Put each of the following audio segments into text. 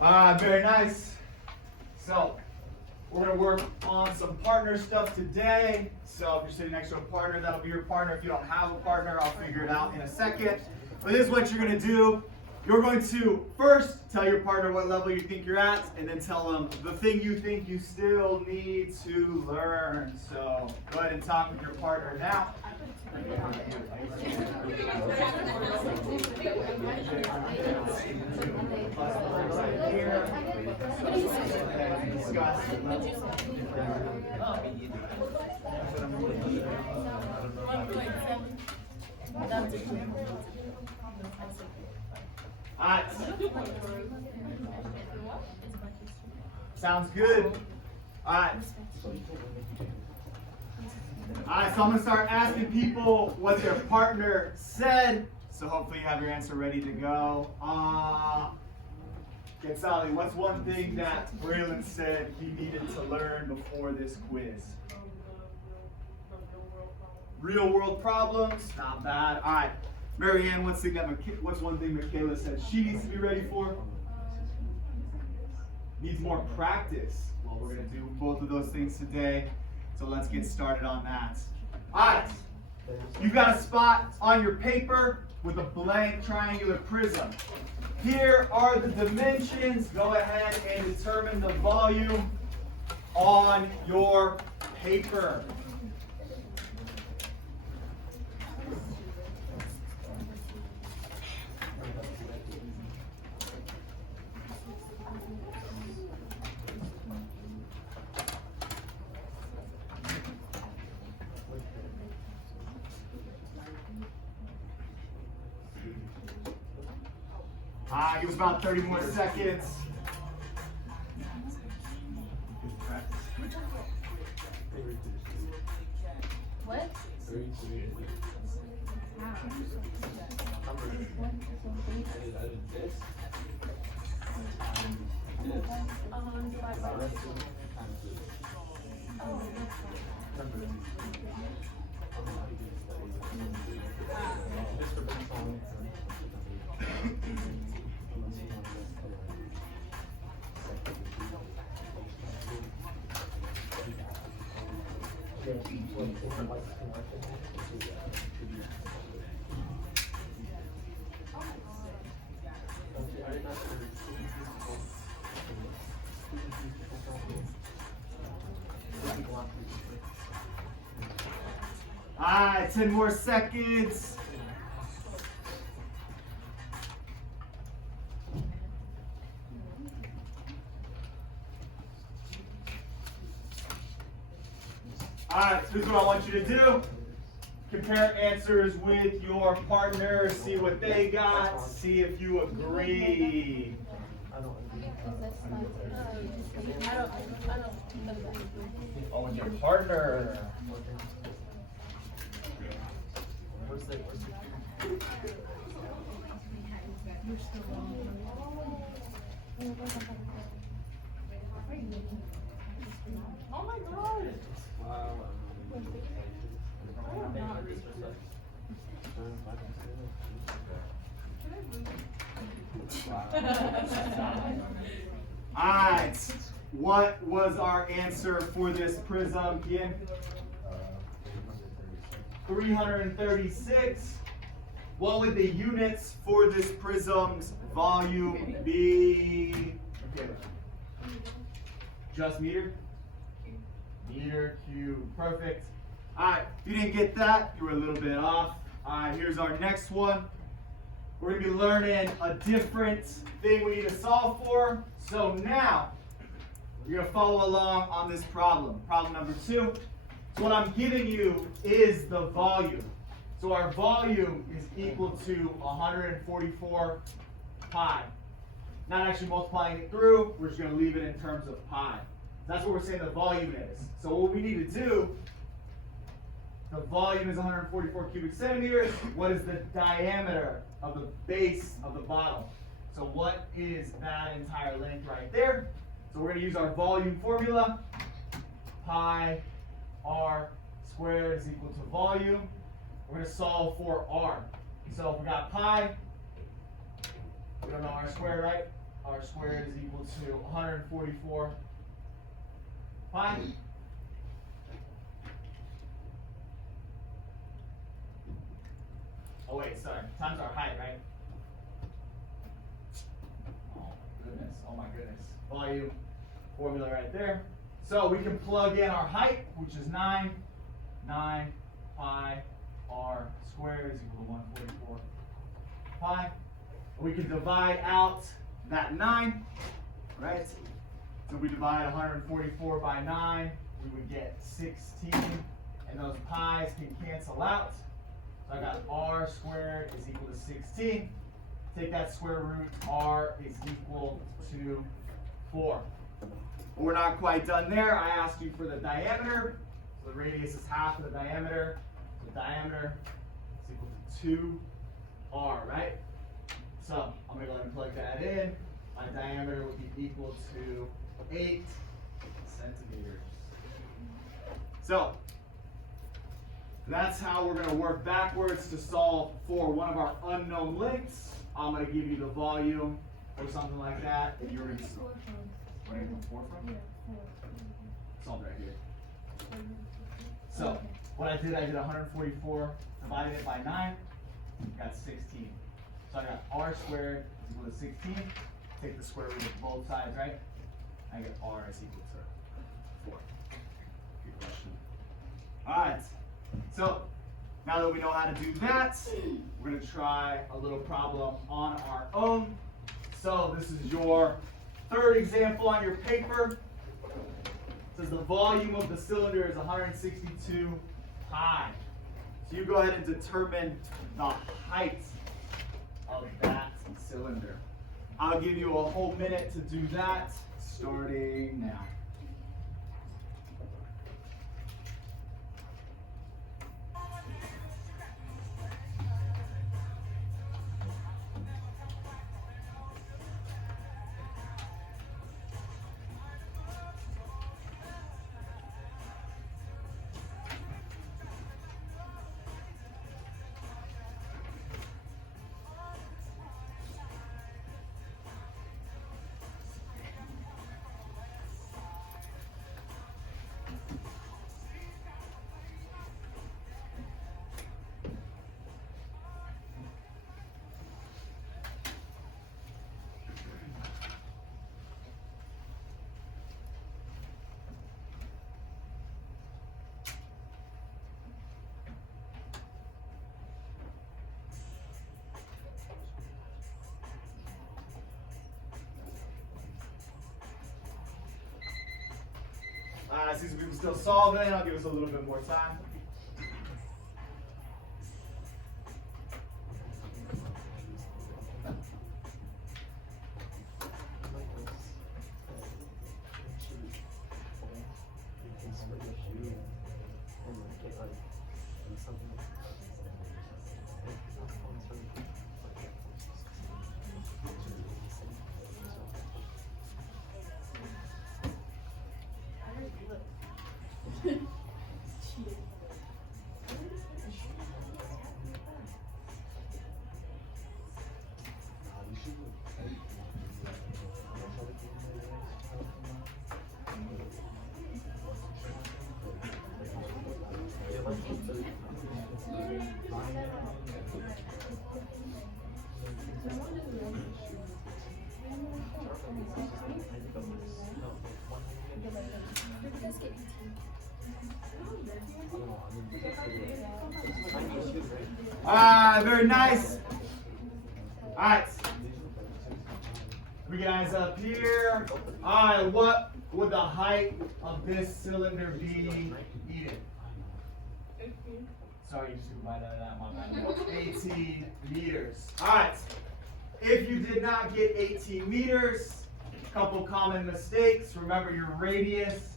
Very nice. So, we're going to work on some partner stuff today. So, if you're sitting next to a partner, that'll be your partner. If you don't have a partner, I'll figure it out in a second. But this is what you're going to do. You're going to first tell your partner what level you think you're at, and then tell them the thing you think you still need to learn. So, go ahead and talk with your partner now. Alright. Sounds good. Alright. Alright, so I'm going to start asking people what their partner said. So hopefully you have your answer ready to go. Sally, what's one thing that Braylon said he needed to learn before this quiz? Real world problems? Not bad. Alright. Marianne, what's one thing Michaela said she needs to be ready for? Needs more practice. Well, we're going to do both of those things today. So let's get started on that. Alright, you've got a spot on your paper with a blank triangular prism. Here are the dimensions. Go ahead and determine the volume on your paper. Give us about 30 more seconds. What? Alright, 10 more seconds. Alright, so this is what I want you to do. Compare answers with your partner, see what they got, see if you agree. Oh, with your partner. Oh my god! Alright, what was our answer for this prism, Ian? 336. What would the units for this prism's volume be? Okay. Just meter? Meter cube. Perfect. Alright, if you didn't get that, you were a little bit off. Alright, here's our next one. We're going to be learning a different thing we need to solve for. So now, you're going to follow along on this problem. Problem number 2. So what I'm giving you is the volume. So our volume is equal to 144 pi. Not actually multiplying it through, we're just going to leave it in terms of pi. That's what we're saying the volume is. So what we need to do, the volume is 144 cubic centimeters. What is the diameter of the base of the bottle? So what is that entire length right there? So we're going to use our volume formula. Pi r squared is equal to volume. We're going to solve for r. So if we got pi, we don't know r squared, right? r squared is equal to 144 pi. Oh wait, sorry, times our height, right? Oh my goodness. Volume formula right there. So we can plug in our height, which is 9 pi r squared is equal to 144 pi. We can divide out that 9, right? So we divide 144 by 9, we would get 16, and those pi's can cancel out. So I got r squared is equal to 16. Take that square root, r is equal to 4. But we're not quite done there. I asked you for the diameter. So the radius is half of the diameter. The diameter is equal to 2r, right? So I'm going to go ahead and plug that in. My diameter would be equal to 8 centimeters. So that's how we're going to work backwards to solve for one of our unknown lengths. I'm going to give you the volume or something like that, and you're going to solve. Where are you going 4 from? Solve right here. So what I did 144, divided it by 9, got 16. So I got r squared is equal to 16. Take the square root of both sides, right? I get r is equal to 4. Good question. All right. So now that we know how to do that, we're going to try a little problem on our own. So this is your third example on your paper. It says the volume of the cylinder is 162 pi. So you go ahead and determine the height of that cylinder. I'll give you a whole minute to do that, starting now. I see some people still solving. I'll give us a little bit more time. Very nice. All right. We guys up here. All right, what would the height of this cylinder be needed? 18. Sorry, you just divided that one. 18 meters. All right. If you did not get 18 meters, a couple common mistakes. Remember, your radius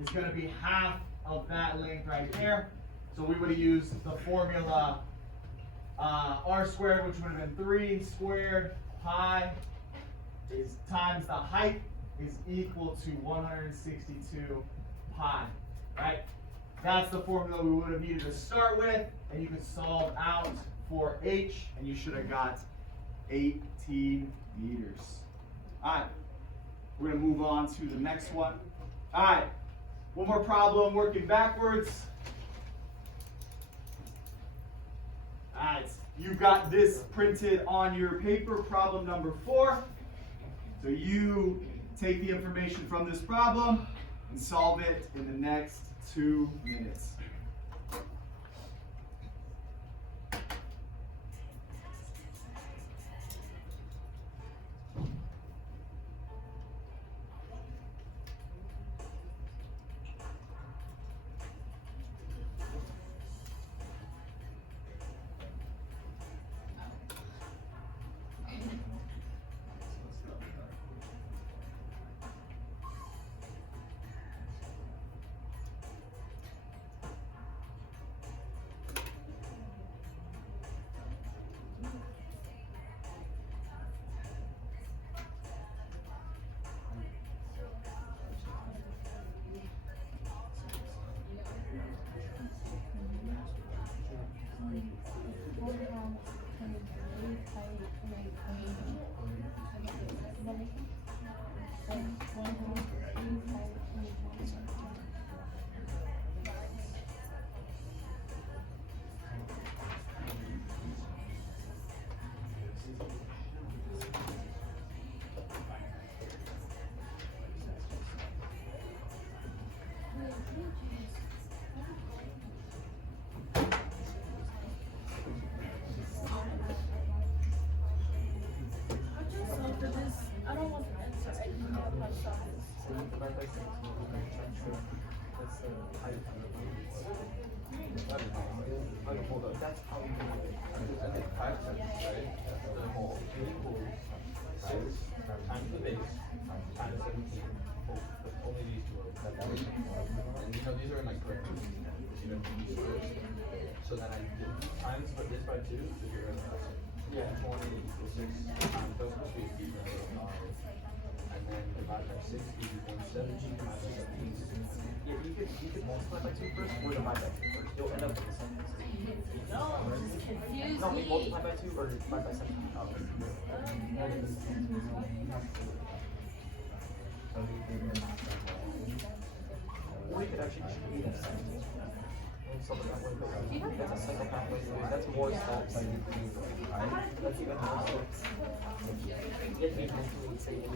is going to be half of that length right there. So we would have used the formula r squared, which would have been 3 squared pi is times the height is equal to 162 pi, right? That's the formula we would have needed to start with, and you could solve out for h, and you should have got 18 meters. Alright, we're going to move on to the next one. Alright, one more problem working backwards. Alright, you've got this printed on your paper, problem number 4. So you take the information from this problem and solve it in the next 2 minutes. I don't want the answer. I need to know how to solve this. That's how you do it. I think 5 seconds, right? The whole equals 6 times the base times 17. But only these two are. And you know, these are in like correct. So then I did times put this by 2 to get rid of that. Yeah, 20 equals 6 times those two should be rid of 5. And then divide by 6 gives you 170 divided by 17. Yeah, you could multiply by 2 first or divide by 2 first. You'll end up with the same answer. No, confuse No, me. multiply by 2 or divide by 17. Oh, or you could actually just read that sentence. And solve it that way. But that's a second half way. That's more steps. That's even more steps. You have to mentally say it.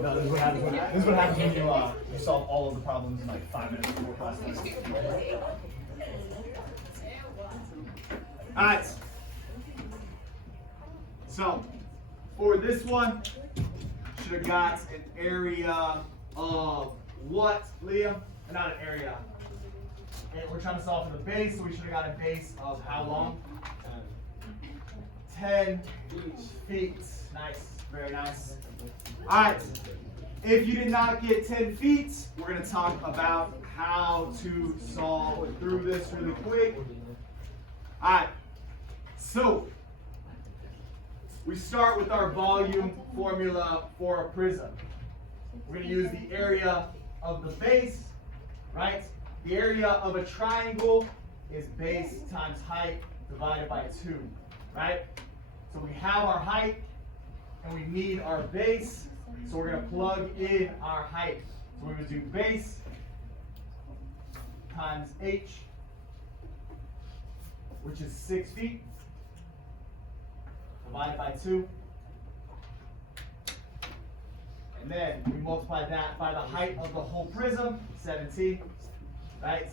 No, this is what happens. This is what happens when you solve all of the problems in like 5 minutes before class. Alright. So, for this one, should have got an area of what, Liam? Not an area. And we're trying to solve for the base, so we should have got a base of how long? 10 feet. Nice. Very nice. Alright. If you did not get 10 feet, we're going to talk about how to solve through this really quick. Alright. So, we start with our volume formula for a prism. We're going to use the area of the base, right? The area of a triangle is base times height divided by 2, right? So we have our height and we need our base, so we're going to plug in our height. So we're going to do base times h, which is 6 feet, divided by 2. And then we multiply that by the height of the whole prism, 17, right?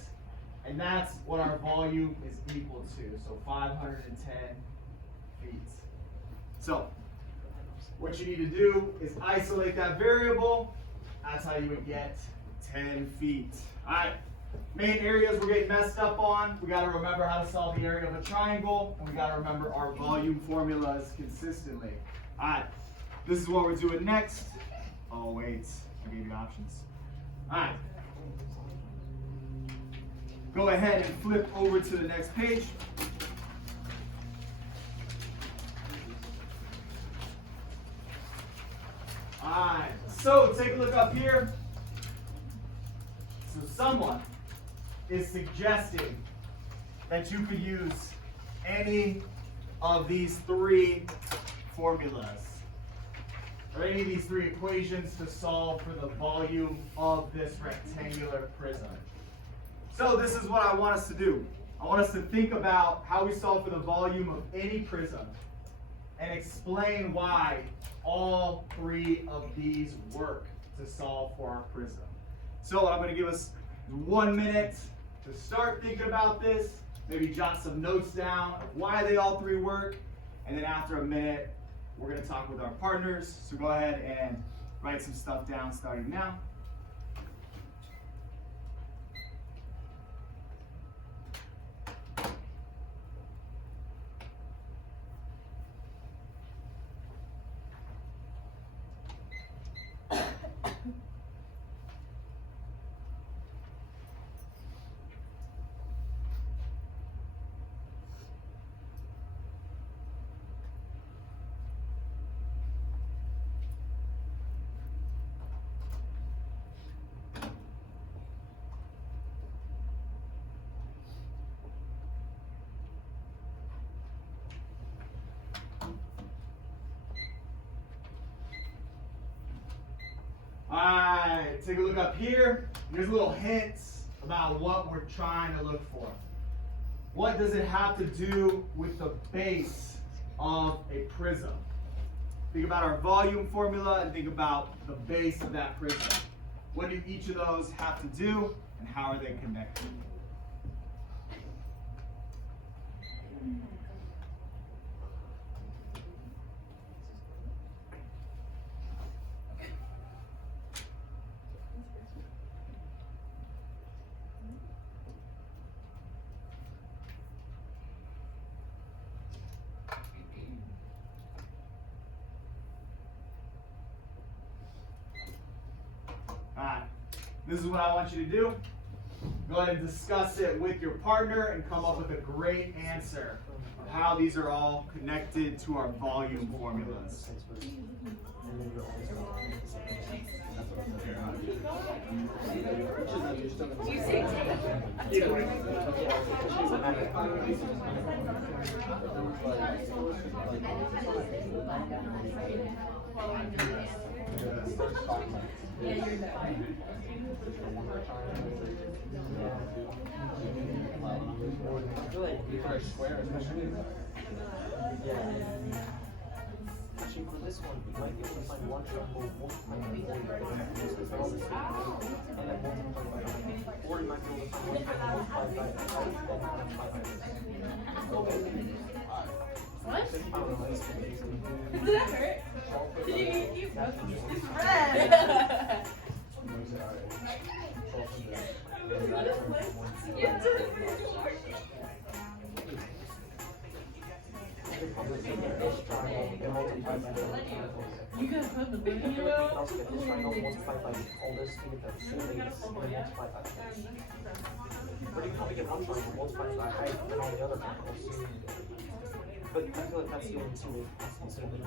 And that's what our volume is equal to, so 510 feet. So, what you need to do is isolate that variable. That's how you would get 10 feet. All right, Main areas we're getting messed up on. We got to remember how to solve the area of a triangle, and we got to remember our volume formulas consistently. All right, this is what we're doing next. Oh wait, I gave you options. All right, go ahead and flip over to the next page. All right, so take a look up here. So someone is suggesting that you could use any of these three formulas, or any of these three equations to solve for the volume of this rectangular prism. So this is what I want us to do. I want us to think about how we solve for the volume of any prism and explain why all three of these work to solve for our prism. So I'm going to give us 1 minute to start thinking about this, maybe jot some notes down of why they all three work, and then after a minute, we're going to talk with our partners. So go ahead and write some stuff down starting now. Alright, take a look up here. Here's little hints about what we're trying to look for. What does it have to do with the base of a prism? Think about our volume formula and think about the base of that prism. What do each of those have to do, and how are they connected? Alright, this is what I want you to do. Go ahead and discuss it with your partner and come up with a great answer of how these are all connected to our volume formulas. Yeah, you're done. Actually, for this one, we might be able to find one triangle multiplied by 4, and then multiplied by 9. Or you might be able to find one triangle multiplied by 5 and multiplied by this. What? I don't know, that's confusing. Did that hurt? Did you get cute? It's red. You gotta put the video out. This triangle multiplied by all this to get the same base, and then multiplied by 6. But you can probably get one triangle multiplied by height and all the other triangles. But I feel like that's the only two ways considered the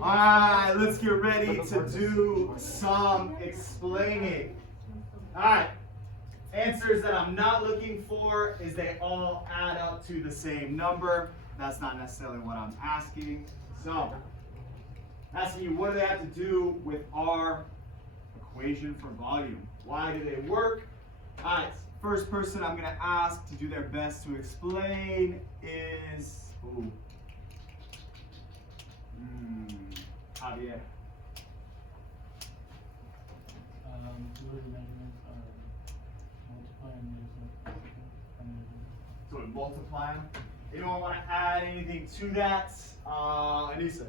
Alright, let's get ready to do some explaining. Alright, answers that I'm not looking for is they all add up to the same number. That's not necessarily what I'm asking. So, asking you, what do they have to do with our equation for volume? Why do they work? Alright, first person I'm going to ask to do their best to explain is... Javier. Fluid measurements are multiplying these. So multiply them. Anyone want to add anything to that? Anissa.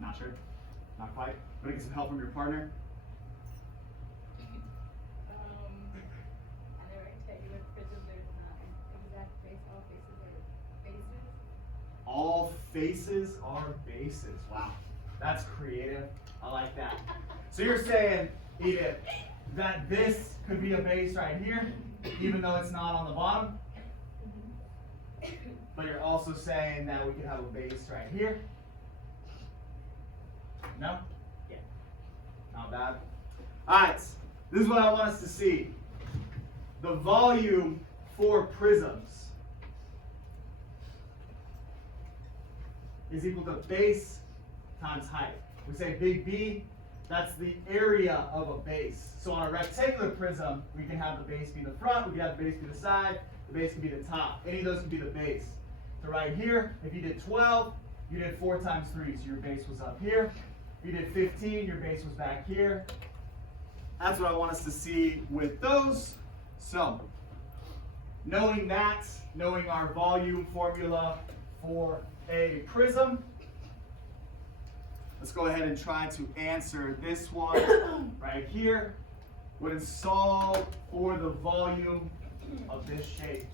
Not sure. Not quite. Want to get some help from your partner? I never tell you with prisms, there's not an exact face. All faces are All bases. faces are bases. Wow, that's creative. I like that. So you're saying, Edith, that this could be a base right here, even though it's not on the bottom? But you're also saying that we could have a base right here? No? Yeah. Not bad. Alright, this is what I want us to see. The volume for prisms is equal to base times height. We say big B, that's the area of a base. So on a rectangular prism, we can have the base be the front, we can have the base be the side, the base can be the top. Any of those can be the base. So right here, if you did 12, you did 4 times 3, so your base was up here. If you did 15, your base was back here. That's what I want us to see with those. So, knowing that, knowing our volume formula for a prism, let's go ahead and try to answer this one right here. Would solve for the volume of this shape.